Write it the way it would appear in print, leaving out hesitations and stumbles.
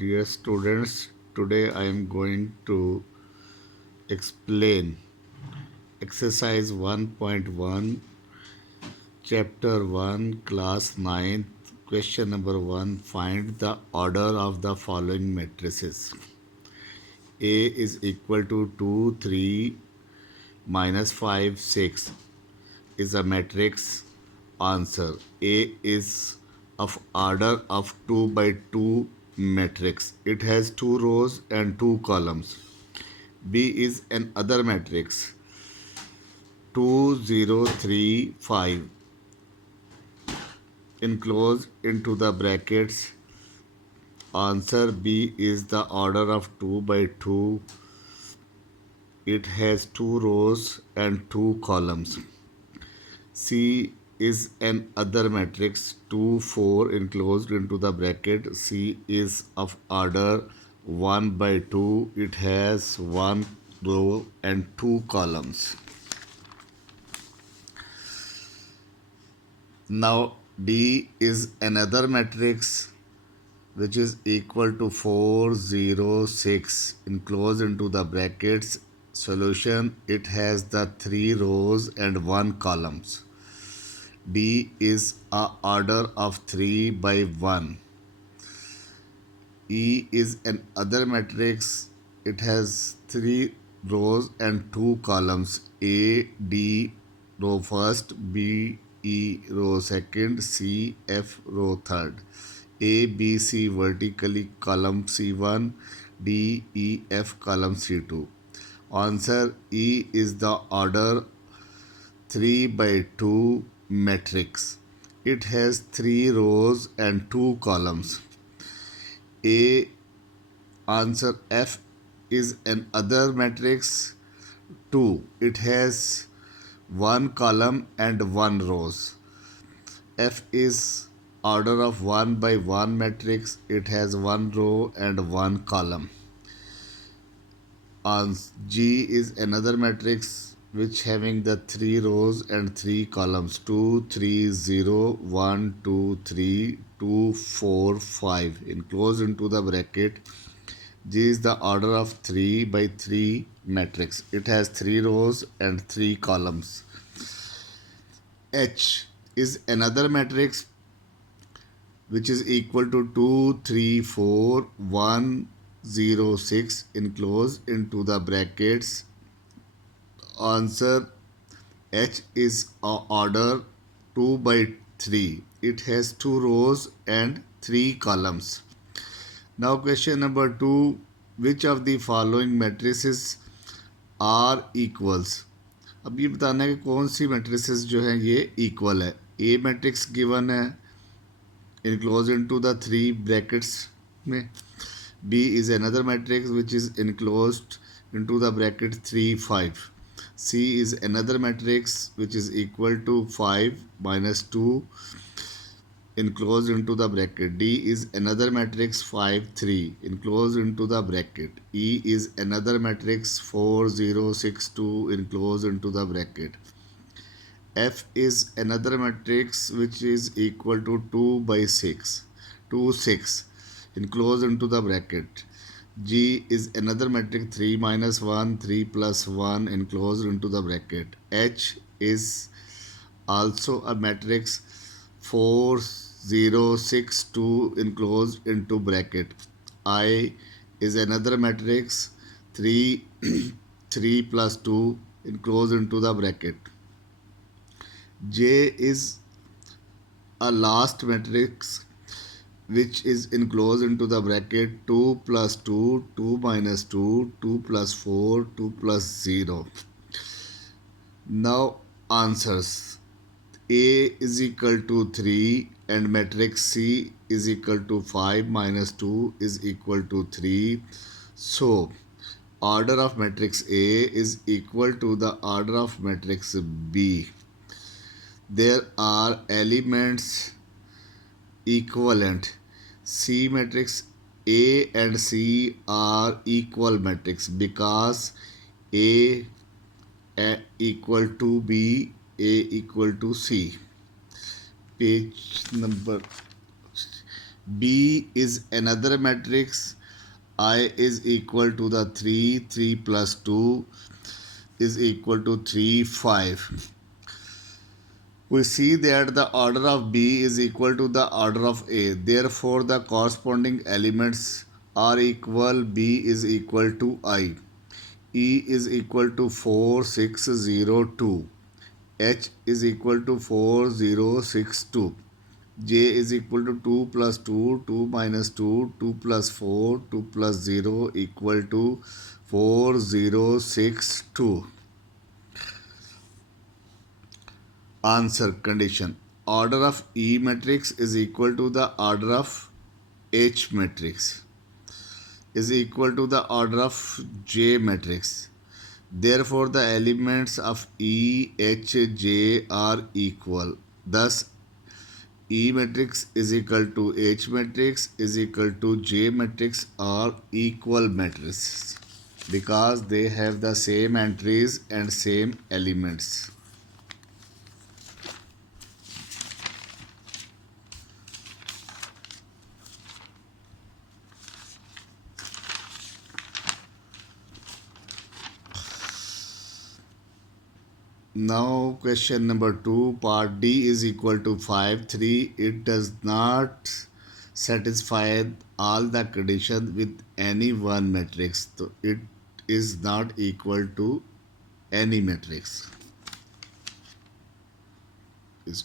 Dear students, today I am going to explain exercise 1.1, chapter 1, class 9, question number 1. Find the order of the following matrices. A is equal to 2, 3, minus 5, 6 is a matrix. Answer: A is of order of 2 by 2 matrix. It has 2 rows and 2 columns. B is an other matrix. 2035 enclosed into the brackets. Answer: B is the order of 2 by 2. It has 2 rows and 2 columns. C is an other matrix. 2, 4 enclosed into the bracket. C is of order 1 by 2. It has 1 row and 2 columns. Now D is another matrix which is equal to 4, 0, 6 enclosed into the brackets. Solution: it has the 3 rows and 1 columns. D is a order of 3 by 1. E is an other matrix. It has 3 rows and 2 columns. A, D row first, B, E row second, C, F row third. A, B, C vertically column C1, D, E, F column C2. Answer: E is the order 3 by 2 matrix. It has 3 rows and 2 columns. A. Answer: F is an other matrix 2. It has 1 column and 1 rows. F is order of 1 by 1 matrix. It has 1 row and 1 column. G is another matrix which having the 3 rows and 3 columns: 2, 3, 0, 1, 2, 3, 2, 4, 5 enclosed into the bracket. G is the order of 3 by 3 matrix. It has 3 rows and 3 columns. H is another matrix which is equal to 2, 3, 4, 1, 0, 6 enclosed into the brackets. Answer: H is order 2 by 3. It has 2 rows and 3 columns. Now question number 2. Which of the following matrices are equals? अब ये बताना है कि कौन सी matrices जो हैं ये equal है. A matrix given है enclosed into the 3 brackets में. B is another matrix which is enclosed into the bracket 3, 5. C is another matrix which is equal to 5 minus 2 enclosed into the bracket. D is another matrix 5, 3 enclosed into the bracket. E is another matrix 4, 0, 6, 2 enclosed into the bracket. F is another matrix which is equal to 2 by 6, 2, 6 enclosed into the bracket. G is another matrix 3 minus 1, 3 plus 1 enclosed into the bracket. H is also a matrix 4, 0, 6, 2 enclosed into bracket. I is another matrix 3, 3 plus 2 enclosed into the bracket. J is a last matrix which is enclosed into the bracket 2 plus 2, 2 minus 2, 2 plus 4, 2 plus 0. Now answers: A is equal to 3 and matrix C is equal to 5 minus 2 is equal to 3. So order of matrix A is equal to the order of matrix B. There are elements equivalent. C matrix A and C are equal matrix because A equal to B, A equal to C. Page number B is another matrix. I is equal to the 3, 3 plus 2 is equal to 3, 5. We see that the order of B is equal to the order of A. Therefore, the corresponding elements are equal. B is equal to I. E is equal to 4602. H is equal to 4062. J is equal to 2 plus 2, 2 minus 2, 2 plus 4, 2 plus 0 equal to 4062. Answer condition. Order of E matrix is equal to the order of H matrix is equal to the order of J matrix. Therefore, the elements of E, H, J are equal. Thus, E matrix is equal to H matrix is equal to J matrix are equal matrices because they have the same entries and same elements. Now question number 2, part D is equal to 5, 3. It does not satisfy all the conditions with any one matrix. So it is not equal to any matrix. Is